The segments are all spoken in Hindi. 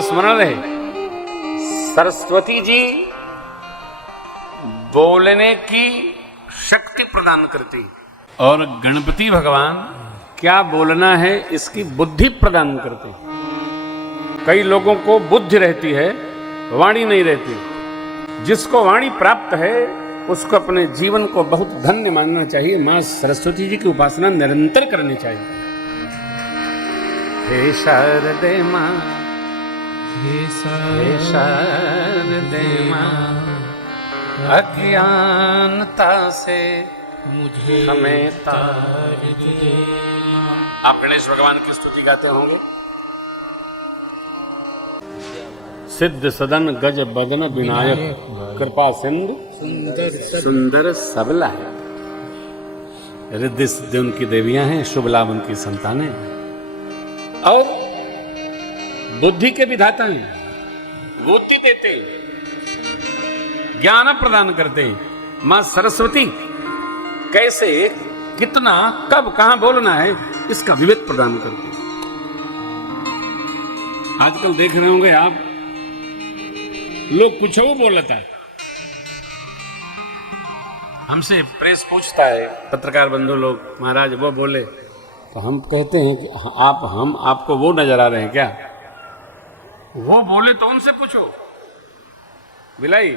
स्मरण रहे, सरस्वती जी बोलने की शक्ति प्रदान करती और गणपति भगवान क्या बोलना है इसकी बुद्धि प्रदान करते। कई लोगों को बुद्धि रहती है, वाणी नहीं रहती। जिसको वाणी प्राप्त है उसको अपने जीवन को बहुत धन्य मानना चाहिए। मां सरस्वती जी की उपासना निरंतर करनी चाहिए। हे शारदे मां, हे शारदे मां, अज्ञानता से मुझे हमें तार दे। आप गणेश भगवान की स्तुति गाते होंगे। सिद्ध सदन गज बदन विनायक, कृपा सिंधु सुंदर सबला है। रिद्धि सिद्धि उनकी देवियां हैं, शुभ लाभ उनकी संतानें और बुद्धि के विधाता हैं, बुद्धि देते हैं, ज्ञान प्रदान करते हैं। मां सरस्वती कैसे, कितना, कब, कहां बोलना है इसका विवेक प्रदान करते हैं। आजकल देख रहे होंगे आप, लोग कुछ वो बोलता है। हमसे प्रेस पूछता है, पत्रकार बंधु लोग, महाराज वो बोले, तो हम कहते हैं कि हम आपको वो नजर आ रहे हैं क्या? वो बोले तो उनसे पूछो बिलाई,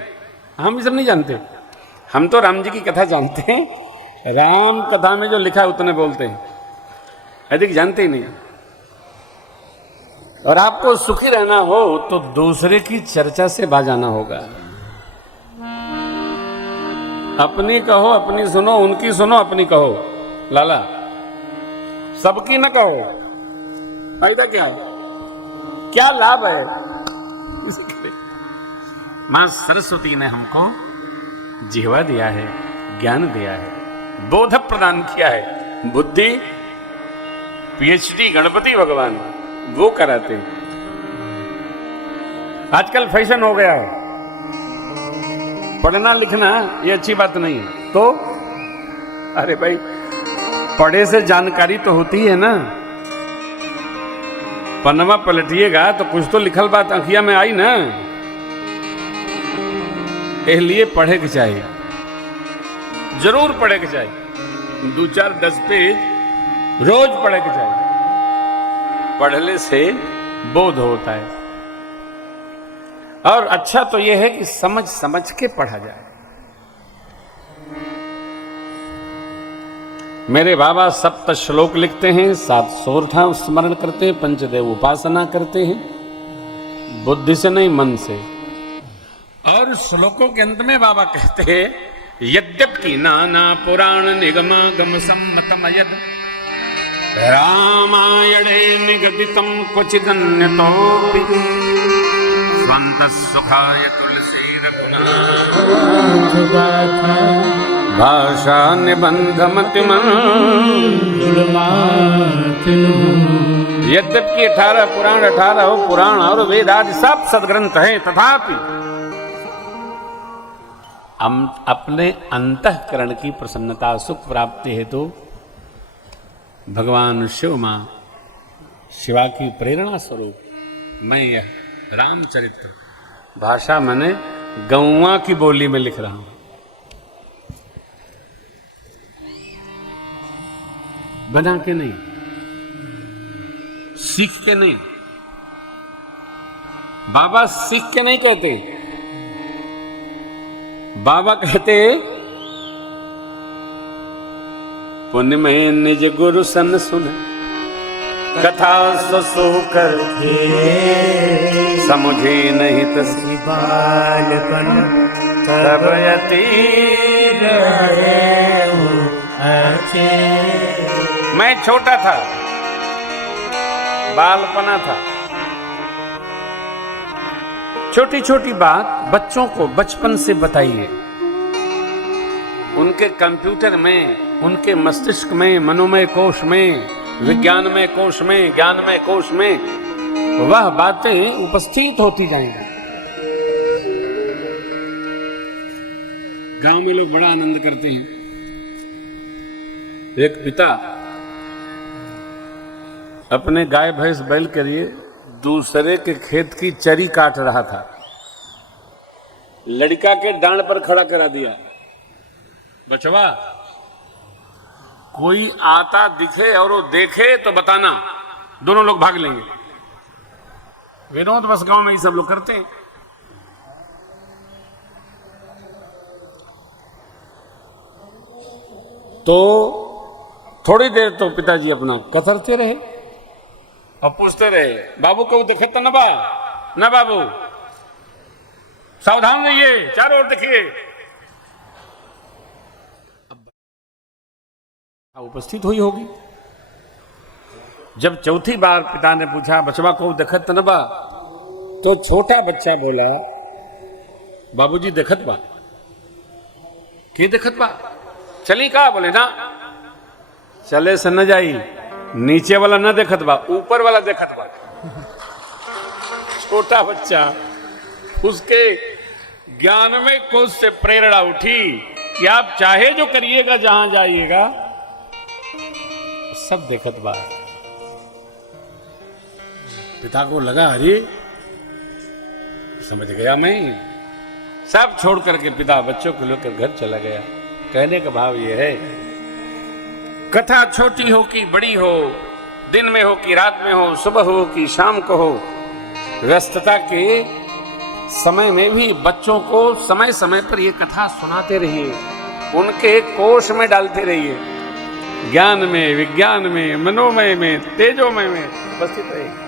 हम ये सब नहीं जानते। हम तो राम जी की कथा जानते हैं, राम कथा में जो लिखा है उतने बोलते हैं, अधिक जानते ही नहीं। और आपको सुखी रहना हो तो दूसरे की चर्चा से बाजाना होगा। अपनी कहो, अपनी सुनो, उनकी सुनो, अपनी कहो। लाला, सबकी न कहो, फायदा क्या है, क्या लाभ है? मां सरस्वती ने हमको जिह्वा दिया है, ज्ञान दिया है, बोध प्रदान किया है, बुद्धि। पीएचडी गणपति भगवान वो कराते हैं। आजकल फैशन हो गया है, पढ़ना लिखना ये अच्छी बात नहीं है। तो अरे भाई, पढ़े से जानकारी तो होती है ना। पन्नमा पलटिएगा तो कुछ तो लिखल बात अंखिया में आई ना। इसलिए पढ़े के चाहिए, जरूर पढ़े के चाहिए। 2-4-10 पेज रोज पढ़े के चाहिए। पढ़ने से बोध होता है। और अच्छा तो यह है कि समझ समझ के पढ़ा जाए। मेरे बाबा 7 श्लोक लिखते हैं, 7 सोरठा स्मरण करते हैं, पंचदेव उपासना करते हैं, बुद्धि से नहीं मन से। और श्लोकों के अंत में बाबा कहते हैं, यद्यपि नाना पुराण निगमागम सम्मतम यद रामायणे निगदितं क्वचिदन्यतोऽपि स्वन्तः सुखाय तुलसीरघुनाथ भाषा निबंधमतिमन्। यद्यपि 18 पुराण, 18 पुराण और वेद आदि सब सदग्रंथ हैं, तथापि हम अपने अंतःकरण की प्रसन्नता, सुख प्राप्ति हेतु भगवान शिव, मां शिवा की प्रेरणा स्वरूप मैं यह रामचरित्र भाषा मैंने गौवा की बोली में लिख रहा हूं। बना के नहीं, सीख के नहीं। बाबा सीख के नहीं कहते, बाबा कहते पुण्य में निज गुरु सन सुन, कथा सुकर समुझे नहीं तसी बालपन तब यति रहे। मैं छोटा था, बालपना था। छोटी छोटी बात बच्चों को बचपन से बताइए। उनके कंप्यूटर में, उनके मस्तिष्क में, मनोमय कोश में, विज्ञानमय कोश में, ज्ञानमय कोश में वह बातें उपस्थित होती जाएंगी। गांव में लोग बड़ा आनंद करते हैं। एक पिता अपने गाय भैंस बैल के लिए दूसरे के खेत की चरी काट रहा था, लड़का के डांड पर खड़ा करा दिया, बचवा कोई आता दिखे और वो देखे तो बताना, दोनों लोग भाग लेंगे। विनोद बस गांव में ही सब लोग करते हैं। तो थोड़ी देर तो पिताजी अपना कतरते रहे और पूछते रहे, बाबू को देखे तो न बा, न बाबू सावधान रहिए, चारों ओर देखिए। उपस्थित हुई होगी। जब चौथी बार पिता ने पूछा, बचवा को देखत न बा, तो छोटा बच्चा बोला, बाबूजी देखत बा। के देखत बा? चली का? बोले ना, चले से न जाई, नीचे वाला न देखत बा, ऊपर वाला देखत बा। छोटा बच्चा, उसके ज्ञान में कुछ से प्रेरणा उठी कि आप चाहे जो करिएगा, जहां जाइएगा सब देखत बा। पिता को लगा, अरे समझ गया मैं। सब छोड़ करके पिता बच्चों को लेकर घर चला गया। कहने का भाव यह है, कथा छोटी हो कि बड़ी हो, दिन में हो कि रात में हो, सुबह हो कि शाम को हो, व्यस्तता के समय में भी बच्चों को समय समय पर यह कथा सुनाते रहिए, उनके कोश में डालते रहिए, ज्ञान में, विज्ञान में, मनोमय में, तेजोमय में उपस्थित रहिए।